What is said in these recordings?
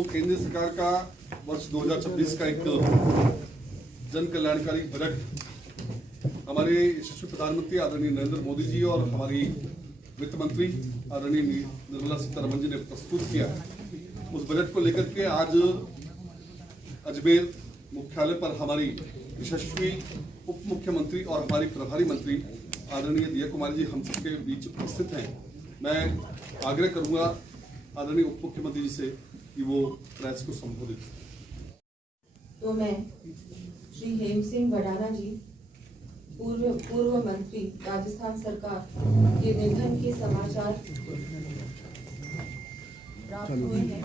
जो केंद्र सरकार का वर्ष 2026 का एक जन कल्याणकारी बजट हमारे यशस्वी प्रधानमंत्री आदरणीय नरेंद्र मोदी जी और हमारी वित्त मंत्री आदरणीय निर्मला सीतारमण जी ने प्रस्तुत किया है। उस बजट को लेकर के आज अजमेर मुख्यालय पर हमारी यशस्वी उप मुख्यमंत्री और हमारी प्रभारी मंत्री आदरणीय दिया कुमारी जी हम सबके बीच उपस्थित हैं। मैं आग्रह करूंगा आदरणीय उप मुख्यमंत्री जी से कि वो प्रेस को संबोधित करें। तो मैं श्री हेम सिंह भडाना जी पूर्व मंत्री राजस्थान सरकार के निधन के समाचार प्राप्त हुए हैं,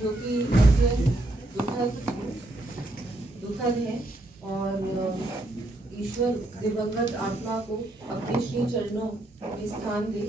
जो कि दुखद है और ईश्वर दिवंगत आत्मा को अपने श्री चरणों में स्थान दे।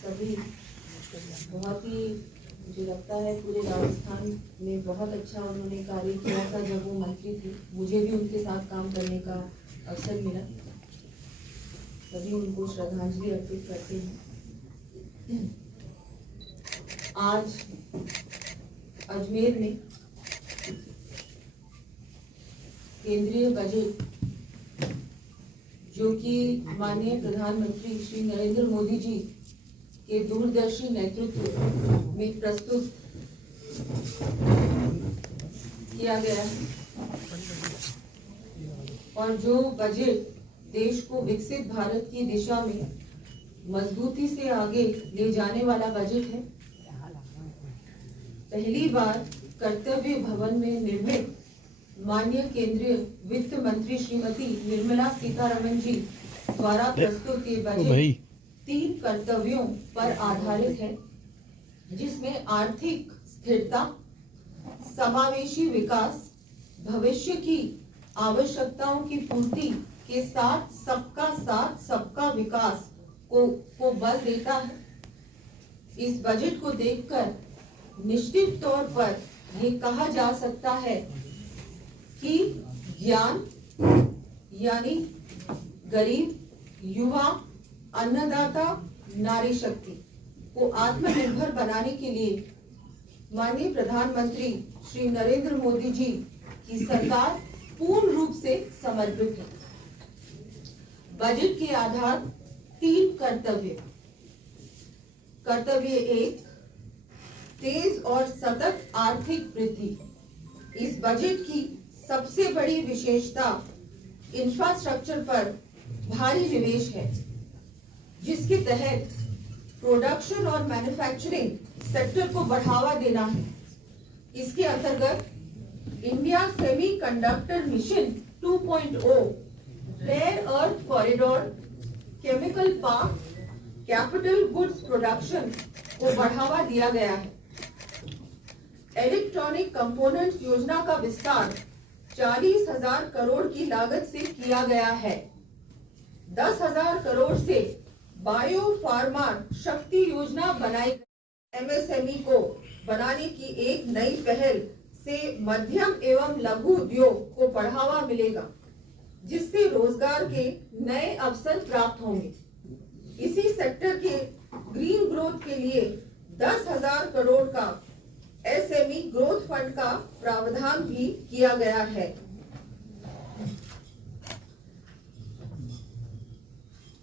सभी बहुत ही मुझे लगता है पूरे राजस्थान में बहुत अच्छा उन्होंने कार्य किया था जब वो मंत्री थे। मुझे भी उनके साथ काम करने का अवसर मिला। सभी उनको श्रद्धांजलि अर्पित करते हैं। आज अजमेर में केंद्रीय बजट जो कि माननीय प्रधानमंत्री श्री नरेंद्र मोदी जी के दूरदर्शी नेतृत्व में प्रस्तुत किया गया है और जो बजट देश को विकसित भारत की दिशा में मजबूती से आगे ले जाने वाला बजट है। पहली बार कर्तव्य भवन में निर्मित माननीय केंद्रीय वित्त मंत्री श्रीमती निर्मला सीतारमण जी द्वारा प्रस्तुत ये बजट 3 कर्तव्यों पर आधारित है, जिसमें आर्थिक स्थिरता, समावेशी विकास, भविष्य की आवश्यकताओं की पूर्ति के साथ सबका विकास को बल देता है। इस बजट को देखकर निश्चित तौर पर ये कहा जा सकता है कि ज्ञान यानी गरीब, युवा, अन्नदाता, नारी शक्ति को आत्मनिर्भर बनाने के लिए माननीय प्रधानमंत्री श्री नरेंद्र मोदी जी की सरकार पूर्ण रूप से समर्पित है। बजट के आधार 3 कर्तव्य। कर्तव्य 1, तेज और सतत आर्थिक वृद्धि। इस बजट की सबसे बड़ी विशेषता इंफ्रास्ट्रक्चर पर भारी निवेश है, जिसके तहत प्रोडक्शन और मैन्युफैक्चरिंग सेक्टर को बढ़ावा देना है। इसके अंतर्गत India semiconductor mission 2.0, rare earth corridor, chemical park, capital goods production को बढ़ावा दिया गया है। इलेक्ट्रॉनिक कंपोनेंट्स योजना का विस्तार 40,000 करोड़ की लागत से किया गया है। 10,000 करोड़ से बायो फार्मा शक्ति योजना बनाई। एमएसएमई को बनाने की एक नई पहल से मध्यम एवं लघु उद्योग को बढ़ावा मिलेगा, जिससे रोजगार के नए अवसर प्राप्त होंगे। इसी सेक्टर के ग्रीन ग्रोथ के लिए 10,000 करोड़ का एसएमई ग्रोथ फंड का प्रावधान भी किया गया है।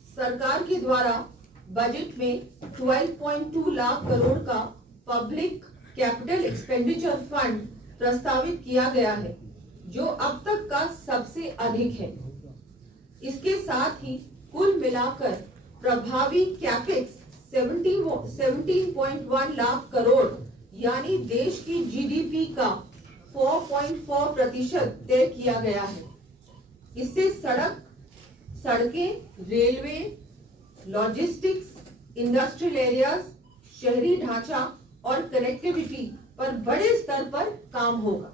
सरकार के द्वारा बजट में 12.2 लाख करोड़ का पब्लिक कैपिटल एक्सपेंडिचर फंड प्रस्तावित किया गया है, जो अब तक का सबसे अधिक है। इसके साथ ही कुल मिलाकर प्रभावी कैपेक्स 17.1 लाख करोड़ यानी देश की जीडीपी का 4.4% तय किया गया है। इससे सड़कें, रेलवे, लॉजिस्टिक्स, इंडस्ट्रियल एरियाज, शहरी ढांचा और कनेक्टिविटी पर बड़े स्तर पर काम होगा।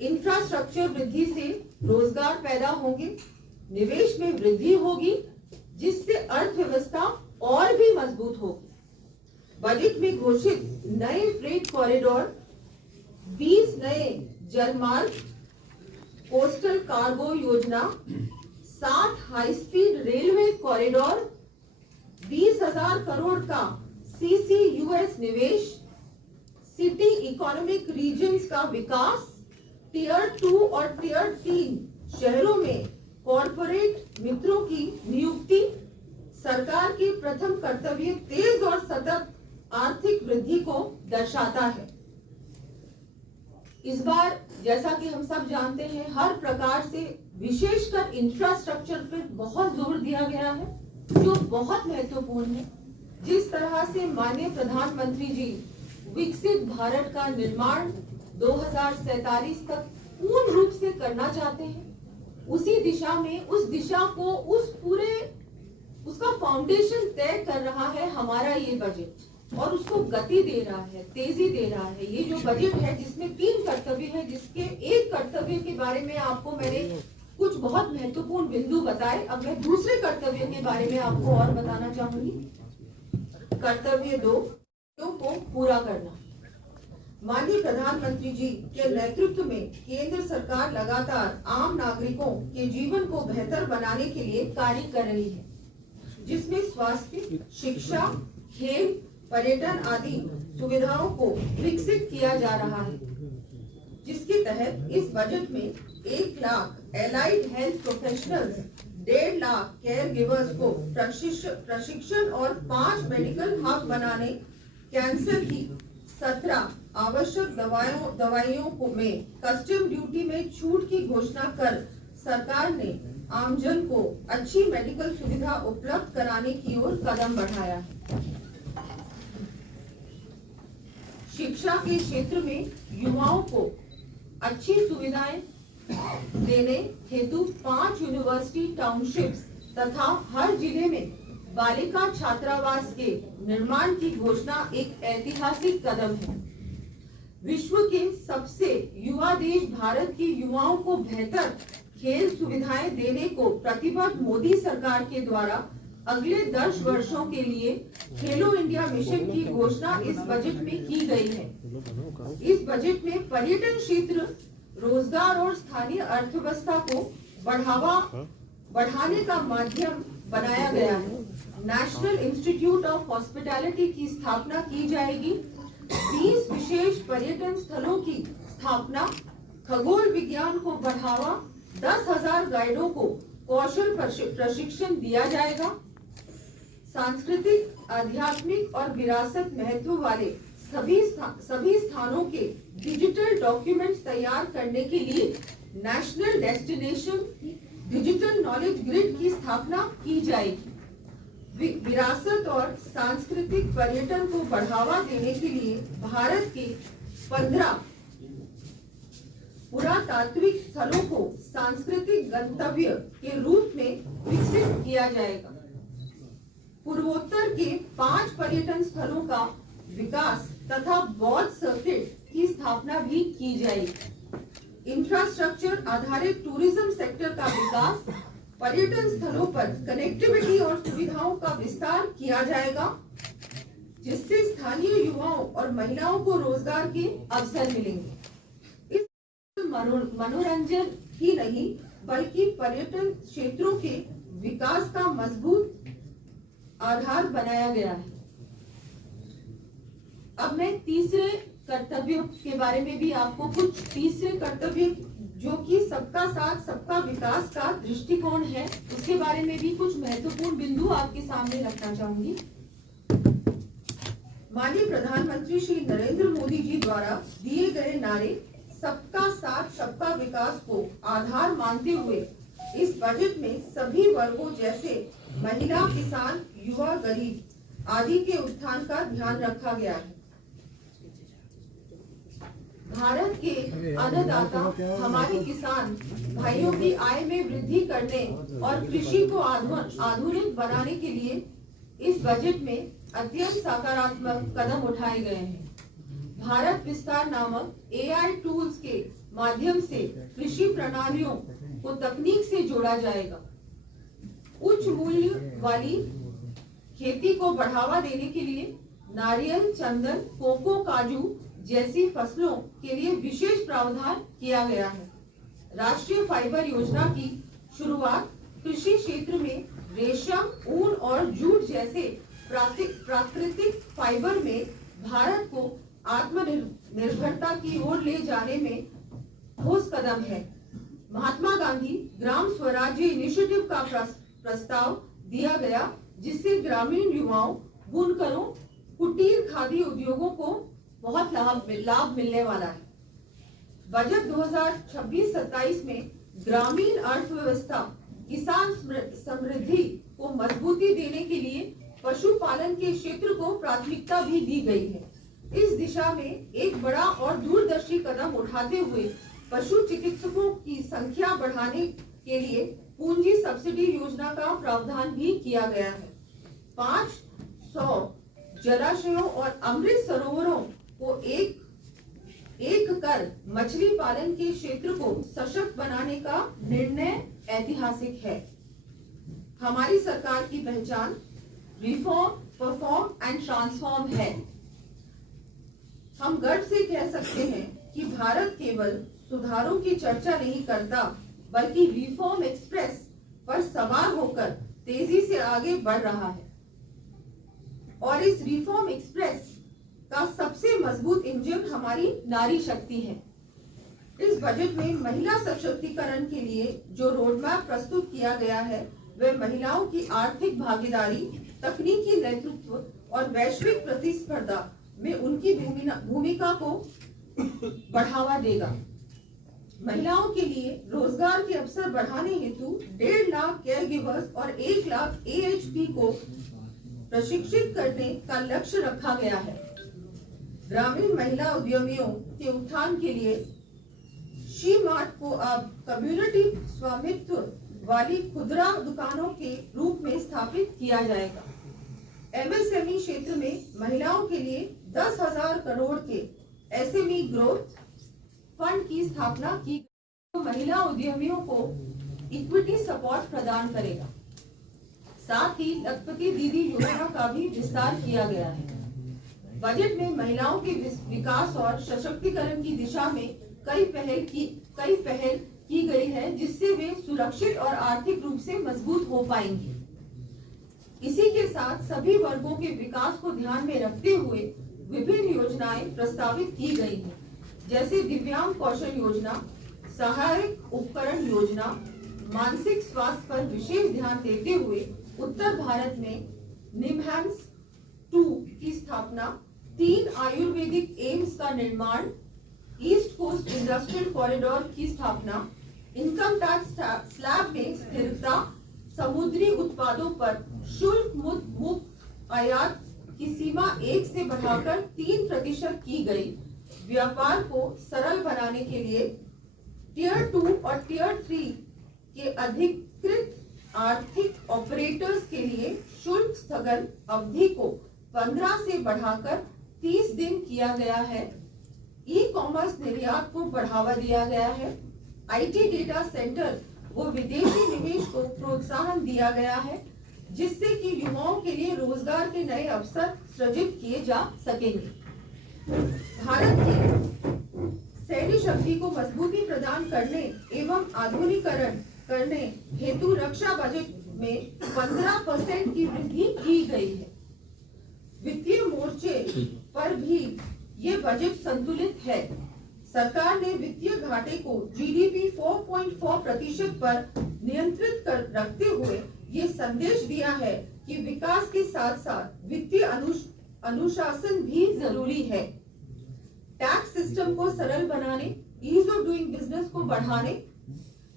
इंफ्रास्ट्रक्चर वृद्धि से रोजगार पैदा होंगे, निवेश में वृद्धि होगी, जिससे अर्थव्यवस्था और भी मजबूत होगी। बजट में घोषित नए फ्रेट कॉरिडोर, 20 नए जलमार्ग, कोस्टल कार्गो योजना, 7 high speed railway corridor 20,000 crore का CCUS निवेश, सिटी इकोनॉमिक रीजन्स का विकास, टियर 2 और टियर 3 शहरों में कॉरपोरेट मित्रों की नियुक्ति, सरकार की प्रथम कर्तव्य तेज और सतत आर्थिक वृद्धि को दर्शाता है। इस बार जैसा कि हम सब जानते हैं, हर प्रकार से विशेषकर इंफ्रास्ट्रक्चर पर बहुत जोर दिया गया है, जो बहुत महत्वपूर्ण है। जिस तरह से माननीय प्रधानमंत्री जी विकसित भारत का निर्माण 2047 तक पूर्ण रूप से करना चाहते हैं, उसी दिशा में उस दिशा को उसका फाउंडेशन तय कर रहा है हमारा ये बजट, और उसको गति दे रहा है, तेजी दे रहा है। ये जो बजट है जिसमें 3 कर्तव्य है, जिसके एक कर्तव्य के बारे में आपको मैंने कुछ बहुत महत्वपूर्ण बिंदु बताए। अब मैं दूसरे कर्तव्य के बारे में आपको और बताना चाहूंगी। कर्तव्य 2 को पूरा करना। माननीय प्रधानमंत्री जी के नेतृत्व में केंद्र सरकार लगातार आम नागरिकों के जीवन को बेहतर बनाने के लिए कार्य कर रही है, जिसमें स्वास्थ्य, शिक्षा, खेल, पर्यटन आदि सुविधाओं को विकसित किया जा रहा है, जिसके तहत इस बजट में 1 lakh allied health professionals, 1.5 lakh care givers को प्रशिक्षण और 5 मेडिकल हब बनाने, कैंसर की 17 आवश्यक दवाइयों में कस्टम ड्यूटी में छूट की घोषणा कर सरकार ने आमजन को अच्छी मेडिकल सुविधा उपलब्ध कराने की ओर कदम बढ़ाया है। शिक्षा के क्षेत्र में युवाओं को अच्छी सुविधाएं देने हेतु 5 यूनिवर्सिटी टाउनशिप्स तथा हर जिले में बालिका छात्रावास के निर्माण की घोषणा एक ऐतिहासिक कदम है। विश्व के सबसे युवा देश भारत के युवाओं को बेहतर खेल सुविधाएं देने को प्रतिबद्ध मोदी सरकार के द्वारा अगले 10 वर्षों के लिए खेलो इंडिया मिशन की घोषणा इस बजट में की गई है। इस बजट में पर्यटन क्षेत्र, रोजगार और स्थानीय अर्थव्यवस्था को बढ़ाने का माध्यम बनाया गया है। नेशनल इंस्टीट्यूट ऑफ हॉस्पिटैलिटी की स्थापना की जाएगी। 20 विशेष पर्यटन स्थलों की स्थापना, खगोल विज्ञान को बढ़ावा, 10,000 गाइडों को कौशल प्रशिक्षण दिया जाएगा। सांस्कृतिक, आध्यात्मिक और विरासत महत्व वाले सभी स्थानों के डिजिटल डॉक्यूमेंट्स तैयार करने के लिए national destination digital knowledge grid की स्थापना की जाएगी। विरासत और सांस्कृतिक पर्यटन को बढ़ावा देने के लिए भारत के 15 पुरातात्विक स्थलों को सांस्कृतिक गंतव्य के रूप में विकसित किया जाएगा। पूर्वोत्तर के 5 पर्यटन स्थलों का विकास तथा बौद्ध सर्किट की स्थापना भी की जाएगी। इंफ्रास्ट्रक्चर आधारित टूरिज्म सेक्टर का विकास, पर्यटन स्थलों पर कनेक्टिविटी और सुविधाओं का विस्तार किया जाएगा, जिससे स्थानीय युवाओं और महिलाओं को रोजगार के अवसर मिलेंगे। इस मनोरंजन ही नहीं बल्कि पर्यटन क्षेत्रों के विकास का मजबूत आधार बनाया गया है। अब मैं तीसरे कर्तव्य के बारे में भी आपको कुछ तीसरे कर्तव्य जो कि सबका साथ सबका विकास का दृष्टिकोण है, उसके बारे में भी कुछ महत्वपूर्ण बिंदु आपके सामने रखना चाहूंगी। माननीय प्रधानमंत्री श्री नरेंद्र मोदी जी द्वारा दिए गए नारे सबका साथ सबका विकास को आधार मानते हुए इस बजट में सभी वर्गों जैसे महिला, किसान, युवा, गरीब आदि के उत्थान का ध्यान रखा गया है। भारत के अन्नदाता हमारे किसान भाइयों की आय में वृद्धि करने और कृषि को आधुनिक बनाने के लिए इस बजट में अत्यंत सकारात्मक कदम उठाए गए हैं। भारत विस्तार नामक AI टूल्स के माध्यम से कृषि प्रणालियों को तकनीक से जोड़ा जाएगा। उच्च मूल्य वाली खेती को बढ़ावा देने के लिए नारियल, चंदन, कोको, काजू जैसी फसलों के लिए विशेष प्रावधान किया गया है। राष्ट्रीय फाइबर योजना की शुरुआत कृषि क्षेत्र में रेशम, ऊन और जूट जैसे प्राकृतिक फाइबर में भारत को आत्मनिर्भरता की ओर ले जाने में ठोस कदम है। महात्मा गांधी ग्राम स्वराज्य इनिशिएटिव का प्रस्ताव दिया गया, जिससे ग्रामीण युवाओं, बुनकरों, कुटीर खादी उद्योगों को बहुत लाभ मिलने वाला है। बजट 2026-27 में ग्रामीण अर्थव्यवस्था, किसान समृद्धि को मजबूती देने के लिए पशुपालन के क्षेत्र को प्राथमिकता भी दी गई है। इस दिशा में एक बड़ा और दूरदर्शी कदम उठाते हुए पशु चिकित्सकों की संख्या बढ़ाने के लिए पूंजी सब्सिडी योजना का प्रावधान भी किया गया है। 500 जलाशयों और अमृत सरोवरों को एक कर मछली पालन के क्षेत्र को सशक्त बनाने का निर्णय ऐतिहासिक है। हमारी सरकार की पहचान रिफॉर्म, परफॉर्म एंड ट्रांसफॉर्म है। हम गर्व से कह सकते हैं कि भारत केवल सुधारों की चर्चा नहीं करता, बल्कि रिफॉर्म एक्सप्रेस पर सवार होकर तेजी से आगे बढ़ रहा है। और इस रिफॉर्म एक्सप्रेस का सबसे मजबूत इंजन हमारी नारी शक्ति है। इस बजट में महिला सशक्तिकरण के लिए जो रोडमैप प्रस्तुत किया गया है, वह महिलाओं की आर्थिक भागीदारी, तकनीकी नेतृत्व और वैश्विक प्रतिस्पर्धा में उनकी भूमिका को बढ़ावा देगा। महिलाओं के लिए रोजगार के अवसर बढ़ाने हेतु 1.5 लाख केयर गिवर्स और 1 लाख AHP को प्रशिक्षित करने का लक्ष्य रखा गया है। ग्रामीण महिला उद्यमियों के उत्थान के लिए शी मार्ट को अब कम्युनिटी स्वामित्व वाली खुदरा दुकानों के रूप में स्थापित किया जाएगा। MSME क्षेत्र में महिलाओं के लिए 10,000 करोड़ के SME ग्रोथ फंड की स्थापना की, तो महिला उद्यमियों को इक्विटी सपोर्ट प्रदान करेगा। साथ ही लखपति दीदी योजना का भी विस्तार किया गया है। बजट में महिलाओं के विकास और सशक्तिकरण की दिशा में कई पहल की गई है, जिससे वे सुरक्षित और आर्थिक रूप से मजबूत हो पाएंगी। इसी के साथ सभी वर्गों के विकास को ध्यान में रखते हुए विभिन्न योजनाएं प्रस्तावित की गई हैं, जैसे दिव्यांग कौशल योजना, सहायक उपकरण योजना, मानसिक स्वास्थ्य पर विशेष ध्यान देते हुए उत्तर भारत में निमहैंस 2 की स्थापना, 3 आयुर्वेदिक एम्स का निर्माण, ईस्ट कोस्ट इंडस्ट्रियल कॉरिडोर की स्थापना, इनकम टैक्स स्लैब में स्थिरता, समुद्री उत्पादों पर शुल्क मुक्त आयात की सीमा 1 से बढ़ाकर 3% की गई, व्यापार को सरल बनाने के लिए टियर 2 और टियर 3 के अधिकृत आर्थिक ऑपरेटर्स के लिए शुल्क स्थगन अवधि को 15 से बढ़ाकर 30 दिन किया गया है। ई-कॉमर्स निर्यात को बढ़ावा दिया गया है। IT डेटा सेंटर व विदेशी निवेश को प्रोत्साहन दिया गया है, जिससे कि युवाओं के लिए रोजगार के नए अवसर सृजित किए जा सकेंगे। भारत की सैन्य शक्ति को मजबूती प्रदान करने एवं आधुनिकीकरण करने हेतु रक्षा बजट में 15% की वृद्धि की गई है। वित्तीय मोर्चे पर भी ये बजट संतुलित है। सरकार ने वित्तीय घाटे को GDP 4.4% पर नियंत्रित कर रखते हुए ये संदेश दिया है कि विकास के साथ साथ वित्तीय अनुशासन भी जरूरी है। टैक्स सिस्टम को सरल बनाने, ईज ऑफ डूइंग बिजनेस को बढ़ाने,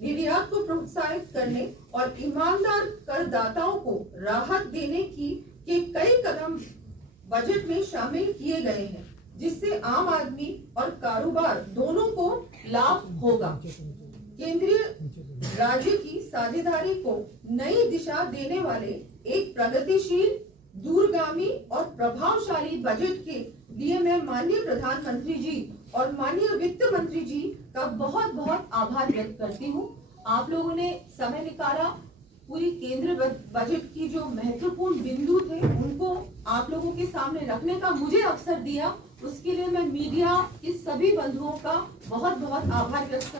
निर्यात को प्रोत्साहित करने और ईमानदार करदाताओं को राहत देने के कई कदम बजट में शामिल किए गए हैं, जिससे आम आदमी और कारोबार दोनों को लाभ होगा। केंद्रीय राज्य की साझेदारी को नई दिशा देने वाले एक प्रगतिशील, दूरगामी और प्रभावशाली बजट के लिए मैं माननीय प्रधानमंत्री जी और माननीय वित्त मंत्री जी का बहुत बहुत आभार व्यक्त करती हूँ। आप लोगों ने समय निकाला, पूरी केंद्र बजट की जो महत्वपूर्ण बिंदु थे उनको आप लोगों के सामने रखने का मुझे अवसर दिया, उसके लिए मैं मीडिया के सभी बंधुओं का बहुत बहुत आभार व्यक्त